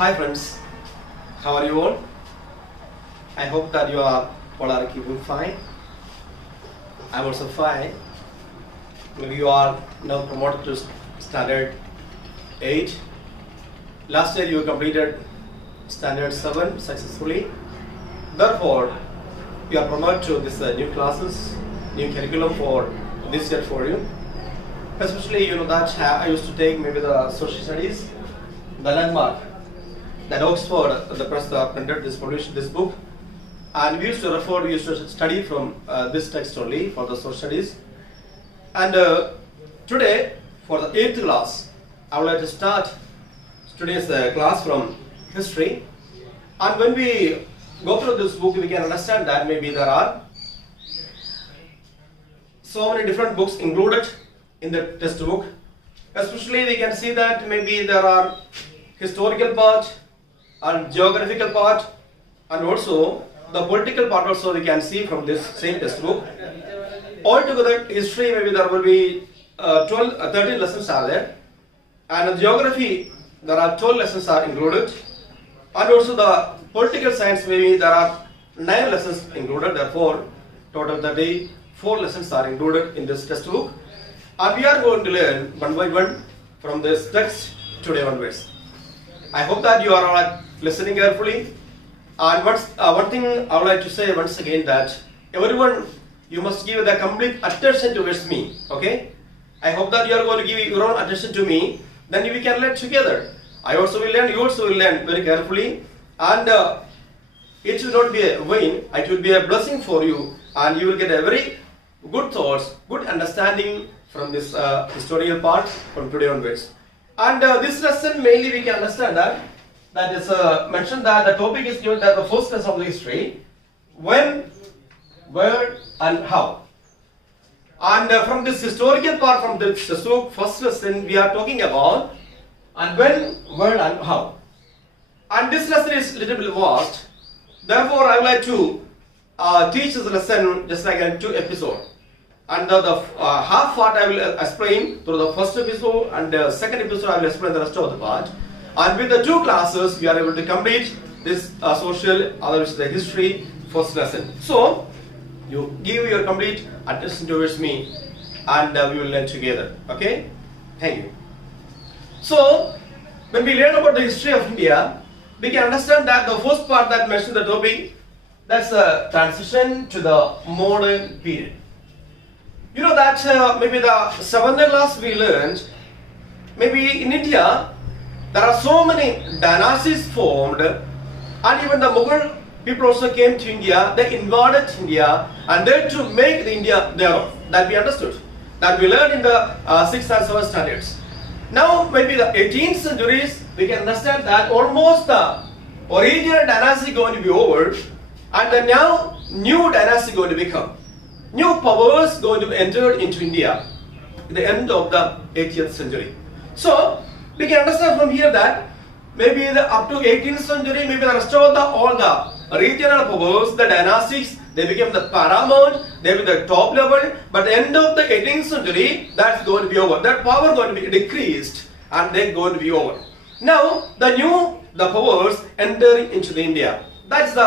Hi friends, how are you all? I hope that you are all are keeping fine. I'm also fine. Maybe you are now promoted to standard 8. Last year you completed standard 7 successfully. Therefore, you are promoted to this new classes, new curriculum for this year for you. Especially you know that I used to take maybe the social studies, the landmark, that Oxford, the press printed this book, and we used to study from this text only for the social studies. And today, for the 8th class, I would like to start today's class from history. And when we go through this book, we can understand that maybe there are so many different books included in the textbook. Especially we can see that maybe there are historical part and geographical part, and also the political part also we can see from this same textbook. Altogether history, maybe there will be 13 lessons are there, and geography there are 12 lessons are included, and also the political science maybe there are 9 lessons included. Therefore total 34 lessons are included in this textbook, and we are going to learn one by one from this text today onwards. I hope that you are all listening carefully. And one thing I would like to say once again, that everyone, you must give the complete attention towards me. Okay? I hope that you are going to give your own attention to me. Then we can learn together. I also will learn. You also will learn very carefully. And it will not be a vain. It will be a blessing for you. And you will get a very good thoughts, good understanding from this historical part from today onwards. And this lesson mainly we can understand that is mentioned that the topic is given that the first lesson of the history, when, where and how. And from this historical part from the first lesson we are talking about and when, where and how. And this lesson is little bit vast. Therefore I would like to teach this lesson just like in 2 episodes. And the half part I will explain through the first episode, and the second episode I will explain the rest of the part. And with the 2 classes we are able to complete this social, otherwise the history first lesson. So you give your complete attention towards me, and we will learn together. Okay? Thank you. So when we learn about the history of India, we can understand that the first part that mentioned the topic, that's the transition to the modern period. You know that maybe the 7th class we learned, maybe in India there are so many dynasties formed, and even the Mughal people also came to India. They invaded India and they to make the India their own. That we understood, that we learned in the 6th and 7th standards. Now maybe the 18th centuries we can understand that almost the original dynasty going to be over, and the now new dynasty going to become. New powers going to enter into India at the end of the 18th century. So we can understand from here that maybe up to 18th century, maybe the rest of all the regional powers, the dynasties, they became the paramount, they were the top level. But the end of the 18th century, that's going to be over. That power going to be decreased, and they're going to be over. Now the powers entering into the India. That's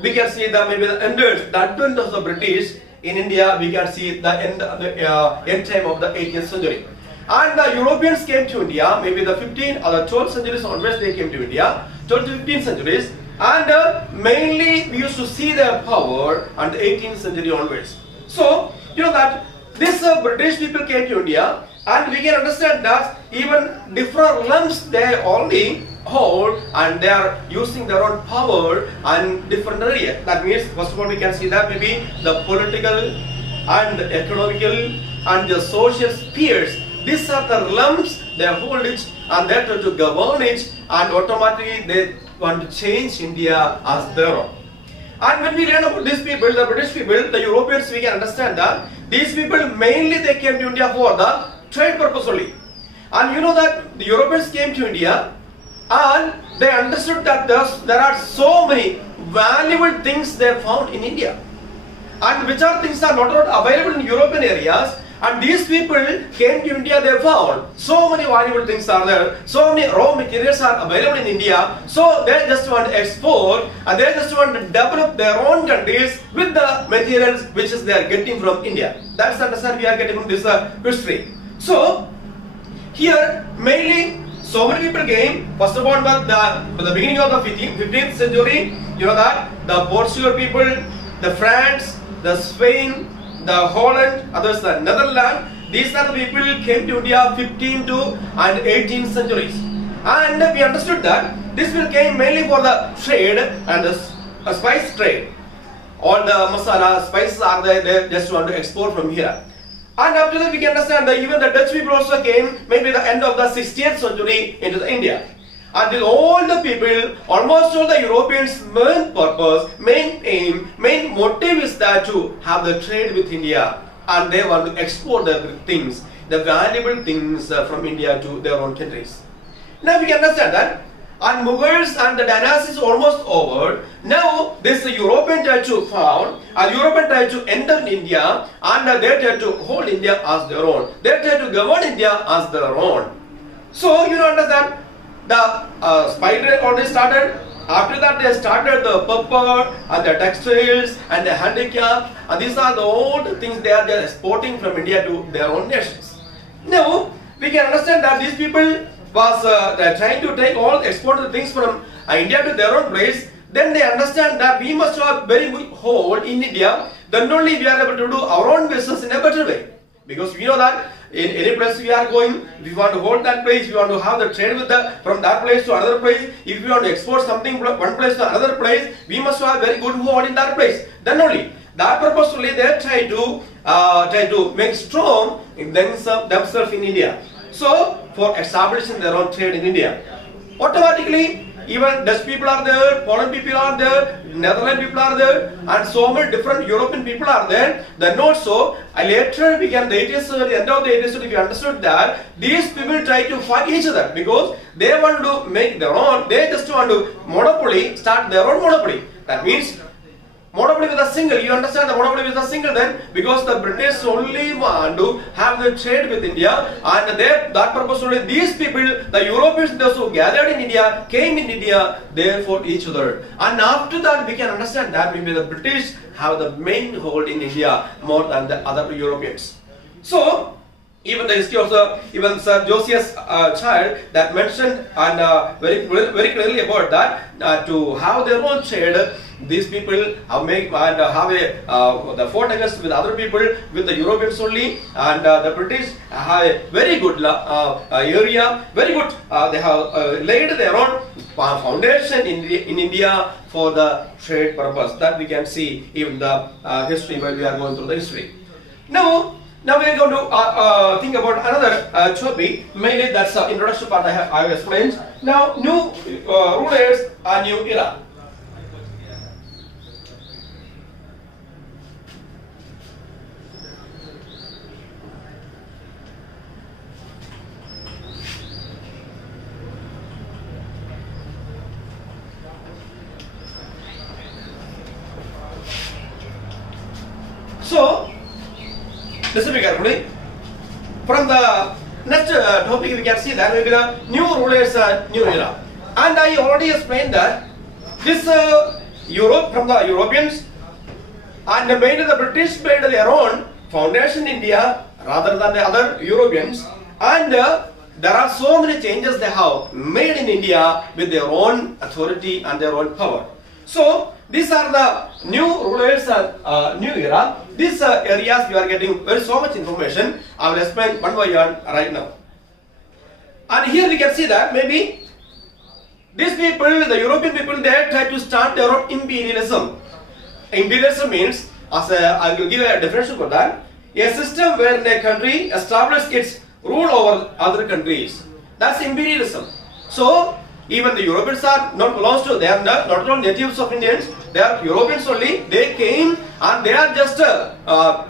we can see that maybe the advent of the British in India. We can see the end time of the 18th century. And the Europeans came to India, maybe the 15th or the 12th centuries onwards they came to India, 12th to 15th centuries. And mainly we used to see their power on the 18th century onwards. So, you know that this British people came to India, and we can understand that even different realms they only hold, and they are using their own power and different area. That means first of all we can see that maybe the political and the economical and the social spheres, these are the realms they hold it, and they try to govern it, and automatically they want to change India as their own. And when we learn about these people, the British people, the Europeans, we can understand that these people mainly they came to India for the trade purpose only. And you know that the Europeans came to India and they understood that there are so many valuable things they found in India, and which are things are not available in European areas, And these people came to India, they found so many valuable things are there, so many raw materials are available in India, so they just want to export and they just want to develop their own countries with the materials which is they are getting from India. That's the understanding we are getting from this history. So, here mainly so many people came. First of all, the beginning of the 15th century, you know that the Portugal people, the France, the Spain, the Holland, others the Netherlands, these are the people who came to India 15th and 18th centuries. And we understood that this will came mainly for the trade and the spice trade. All the masala, spices are there, they just want to export from here. And after that we can understand that even the Dutch people also came maybe the end of the 16th century into the India. And all the people, almost all the Europeans' main purpose, main aim, main motive is that to have the trade with India. And they want to export the things, the valuable things from India to their own countries. Now we can understand that. And Mughals and the dynasty is almost over. Now this European tried to found, and European tried to enter India, and they tried to hold India as their own. They tried to govern India as their own. So you understand, the spice trade already started. After that they started the pepper and the textiles and the handicraft, and these are the all the things they are just exporting from India to their own nations. Now we can understand that these people was trying to take all export the things from India to their own place. Then they understand that we must have very good hold in India. Then only we are able to do our own business in a better way. Because we know that in any place we are going, if we want to hold that place, we want to have the trade with from that place to another place. If we want to export something from one place to another place, we must have very good hold in that place. Then only that purpose only they try to make strong themselves in India. So for establishing their own trade in India, automatically even Dutch people are there, Poland people are there, Netherlands people are there, and so many different European people are there. Then also, later began the 80s, the end of the 80s, we understood that these people try to fight each other because they want to make their own, they just want to start their own monopoly. That means monopoly with a single, you understand the monopoly with a single then, because the British only want to have the trade with India, and that purpose only these people, the Europeans, those who gathered in India, came in India, they fought each other. And after that we can understand that maybe the British have the main hold in India more than the other Europeans. So even the history of even Sir Josias Child that mentioned and very clearly about that to have their own trade. These people have the fought against with other people, with the Europeans only, and the British have a very good area, very good. They have laid their own foundation in India for the trade purpose. That we can see even the history while we are going through the history. Now we are going to think about another topic. Mainly that's the introduction part I have explained. Now new rulers and new era. So, listen carefully. From the next topic, we can see that maybe the new rulers and new era. And I already explained that this Europe from the Europeans and mainly the British made their own foundation in India rather than the other Europeans. And there are so many changes they have made in India with their own authority and their own power. So these are the new rulers and new era. These areas we are getting so much information. I will explain one by one right now. And here we can see that maybe these people, the European people, they try to start their own imperialism. Imperialism means, I will give a definition for that, a system where a country establishes its rule over other countries. That's imperialism. So even the Europeans are not belongs to, they are not all natives of Indians, they are Europeans only. They came and they are just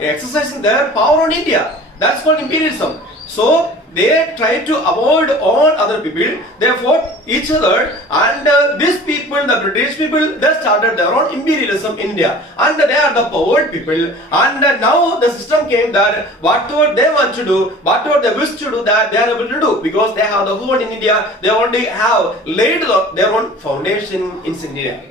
exercising their power on India. That's called imperialism. So they tried to avoid all other people. They fought each other, and these people, the British people, they started their own imperialism in India, and they are the powered people. And now the system came that whatever they want to do, whatever they wish to do, that they are able to do, because they have the whole in India. They already have laid their own foundation in India.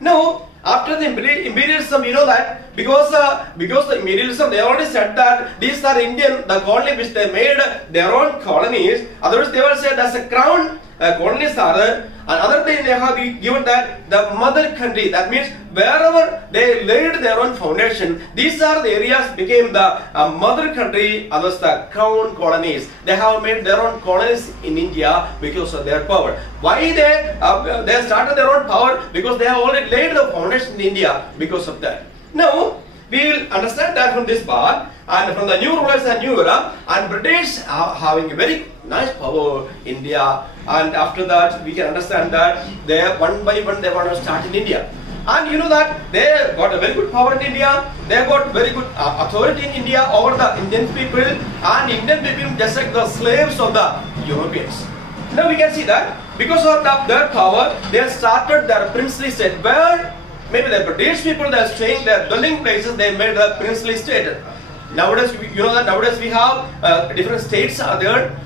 Now, after the imperialism, you know that because the imperialism, they already said that these are Indian, the colony which they made their own colonies. Otherwise, they will say that's a crown colonies are there. Another thing they have given that the mother country, that means wherever they laid their own foundation, these are the areas became the mother country, others the crown colonies. They have made their own colonies in India because of their power. Why they started their own power? Because they have already laid the foundation in India because of that. Now, we will understand that from this part, and from the new rulers and new era, and British are having a very nice power in India, and after that we can understand that they one by one they want to start in India. And you know that they got a very good power in India, they got very good authority in India over the Indian people, and Indian people just like the slaves of the Europeans. Now we can see that because of their power, they started their princely state, where maybe the British people, they are staying their dwelling places, they made the princely state. Nowadays, you know that nowadays we have different states are there,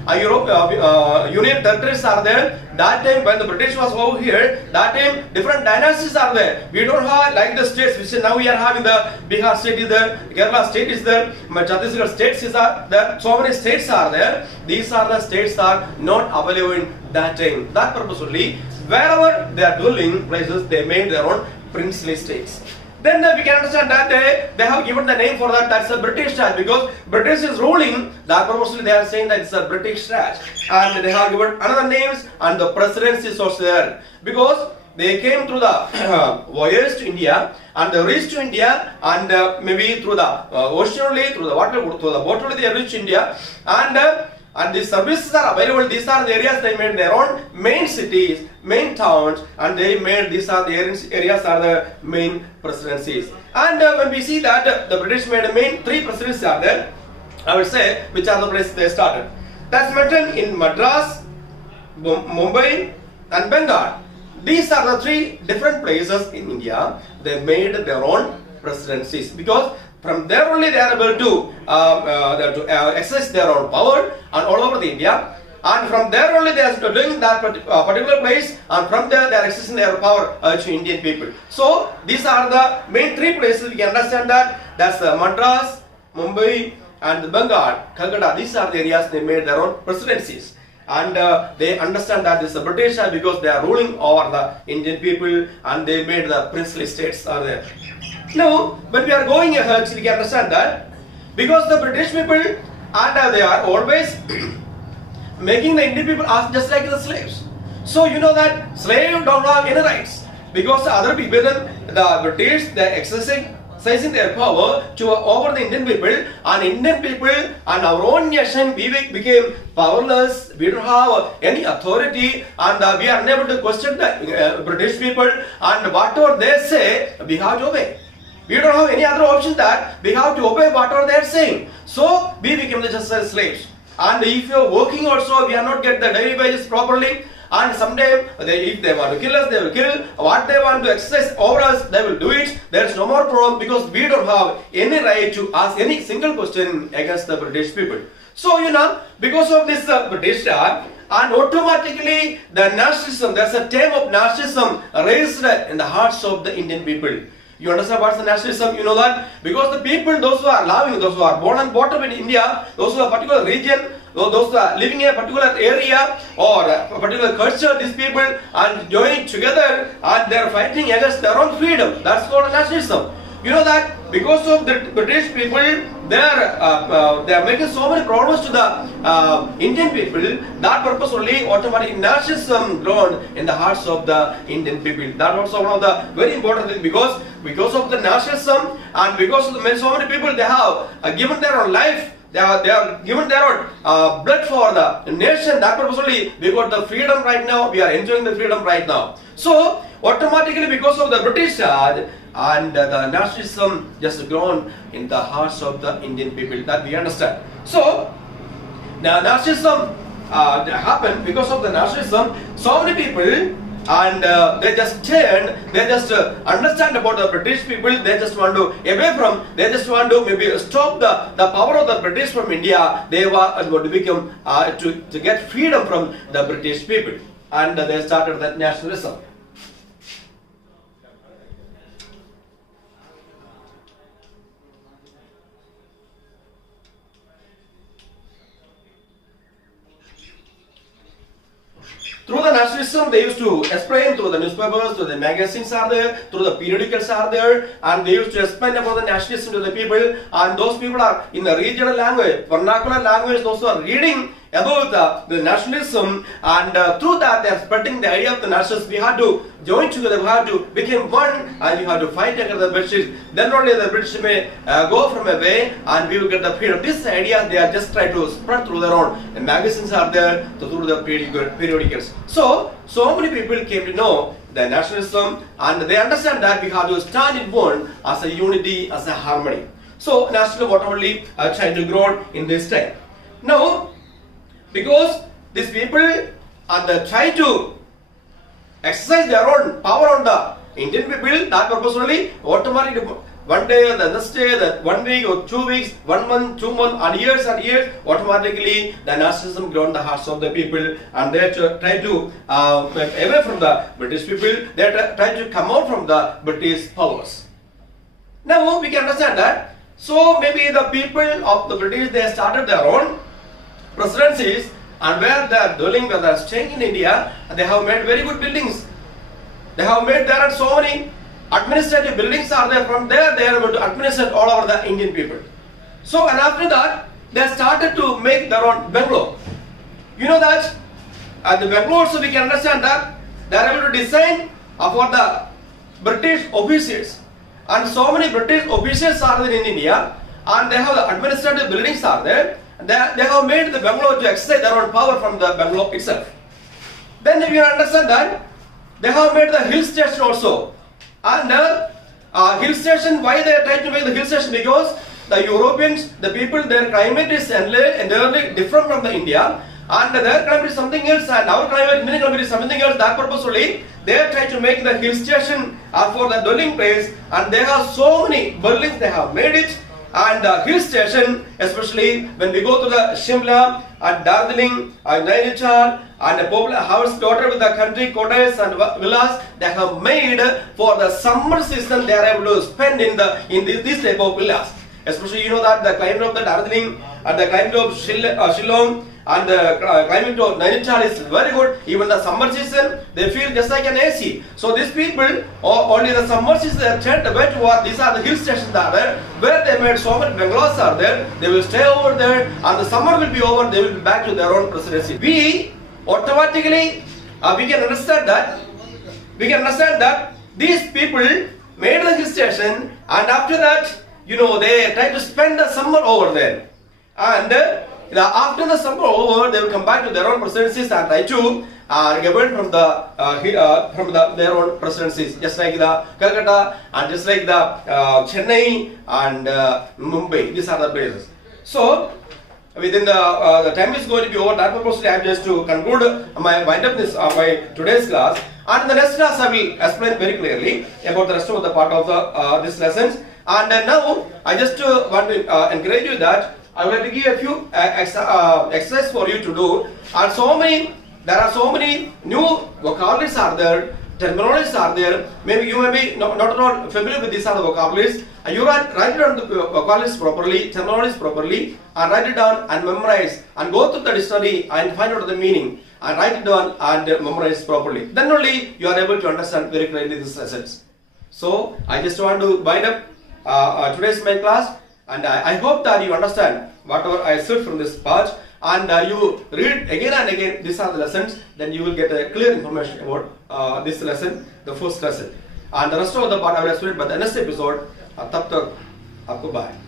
union territories are there. That time when the British was over here, that time different dynasties are there. We don't have like the states which now we are having. The Bihar state is there, Kerala state is there, Chhattisgarh states is there. So many states are there. These are the states are not available in that time. That purpose only, wherever they are dwelling places, they made their own princely states. Then we can understand that they have given the name for that, that's a British Raj, because British is ruling, that purposely they are saying that it's a British Raj. And they have given another names, and the presidency is also there, because they came through the voyage to India, and they reached to India, and maybe through the ocean only, through the water, through the boat only they reached India, and these services are available. These are the areas they made their own main cities, main towns, and they made these are the areas are the main presidencies. And when we see that the British made a main 3 presidencies are there, I would say which are the places they started. That's mentioned in Madras, Mumbai, and Bengal. These are the 3 different places in India. They made their own presidencies, because from there only they are able to exercise their own power and all over the India, and from there only they are doing that particular place, and from there they are exercising their power to Indian people. So these are the main 3 places we can understand that. That's Madras, Mumbai, and Bengal, Calcutta. These are the areas they made their own presidencies. And they understand that this is a British because they are ruling over the Indian people, and they made the princely states are there. Now, when we are going ahead, we can understand that because the British people, and they are always making the Indian people as just like the slaves. So you know that slaves don't have any rights, because the other people, the British, they are exercising their power to over the Indian people, and Indian people and our own nation, we became powerless. We don't have any authority, and we are unable to question the British people, and whatever they say, we have to obey. We don't have any other option that we have to obey whatever they are saying. So we became just as slaves. And if you are working also, we are not get the daily wages properly. And someday, if they want to kill us, they will kill. What they want to exercise over us, they will do it. There is no more problem, because we don't have any right to ask any single question against the British people. So you know, because of this British and automatically the nationalism, there's a term of nationalism raised in the hearts of the Indian people. You understand what's the nationalism? You know that because the people, those who are loving, those who are born and brought up in India, those who are particular region, those who are living in a particular area or a particular culture, these people are joining together and they are fighting against their own freedom. That's called nationalism. You know that because of the British people, they are making so many problems to the Indian people. That purpose only automatically nationalism grown in the hearts of the Indian people. That was one of the very important things, because of the nationalism and because of so many people, they have given their own life. They are given their own blood for the nation. That purpose only we got the freedom right now. We are enjoying the freedom right now. So automatically because of the British and the nationalism just grown in the hearts of the Indian people, that we understand. So Now, nationalism happened because of the nationalism. So many people, and they just understand about the British people. They just want to they just want to maybe stop the power of the British from India. They were going to become to get freedom from the British people, and they started that nationalism. Through the nationalism, they used to explain through the newspapers, through the magazines are there, through the periodicals are there, and they used to explain about the nationalism to the people. And those people are in the regional language, vernacular language. Those who are reading about the nationalism, and through that they are spreading the idea of the nationalism. We had to join together, we had to become one, and we had to fight against the British. Then only the British may go from away, and we will get the freedom. This idea they are just trying to spread through their own. The magazines are there, through the periodicals. So many people came to know the nationalism, and they understand that we have to stand in one as a unity, as a harmony. So nationalism ultimately trying to grow in this time. Now, because these people and try to exercise their own power on the Indian people, that purposefully automatically one day, the next day, the 1 week or 2 weeks, 1 month, 2 months, and years, automatically the nationalism grew in the hearts of the people, and they try to away from the British people. They try to come out from the British powers. Now we can understand that. So maybe the people of the British, they started their own presidencies, and where they are dwelling, where they are staying in India, and they have made very good buildings. They have made, there are so many administrative buildings are there. From there they are able to administrate all over the Indian people. So, and after that they started to make their own Bangalore. You know that at the Bangalore, so we can understand that they are able to design for the British officials, and so many British officials are there in India, and they have the administrative buildings are there. They have made the Bangalore to exercise their own power from the Bangalore itself. Then you understand that they have made the hill station also. And hill station, why they are trying to make the hill station? Because the Europeans, the people, their climate is entirely different from the India, and their climate is something else, and our climate, Indian climate is something else. That purposefully they are trying to make the hill station for the dwelling place, and they have so many buildings. They have made it. And the hill station, especially when we go to the Shimla and Darjeeling and Nainital and the popular house dotted with the country cottages and villas, they have made for the summer season. They are able to spend in this type of villas. Especially, you know that the climate of the Darjeeling and the climate of Shillong and the climate of Nainital is very good. Even the summer season, they feel just like an AC. So these people, only the summer season, they tend to wet war. These are the hill stations that are there, where they made so many bungalows are there. They will stay over there, and the summer will be over. They will be back to their own residency. We automatically we can understand that these people made the hill station, and after that, you know, they try to spend the summer over there, and after the summer over, they will come back to their own residencies and try to govern from their own residencies, just like the Calcutta and just like the Chennai and Mumbai. These are the places. So within the time is going to be over. That purposely I am just to conclude my wind up this my today's class, and in the next class I will explain very clearly about the rest of the part of the this lessons. And now I just want to encourage you that I would like to give a few exercises for you to do. And there are so many new vocabularies are there, terminologies are there. Maybe you may be not at all familiar with these are the vocabularies. You write down the vocabularies properly, terminologies properly, and write it down and memorize, and go through the dictionary and find out the meaning, and write it down and memorize properly. Then only you are able to understand very clearly these lessons. So I just want to wind up today's my class. And I hope that you understand whatever I said from this part, and you read again and again. These are the lessons. Then you will get a clear information about this lesson, the first lesson, and the rest of the part I will explain by the next episode. Tab tak aapko bye.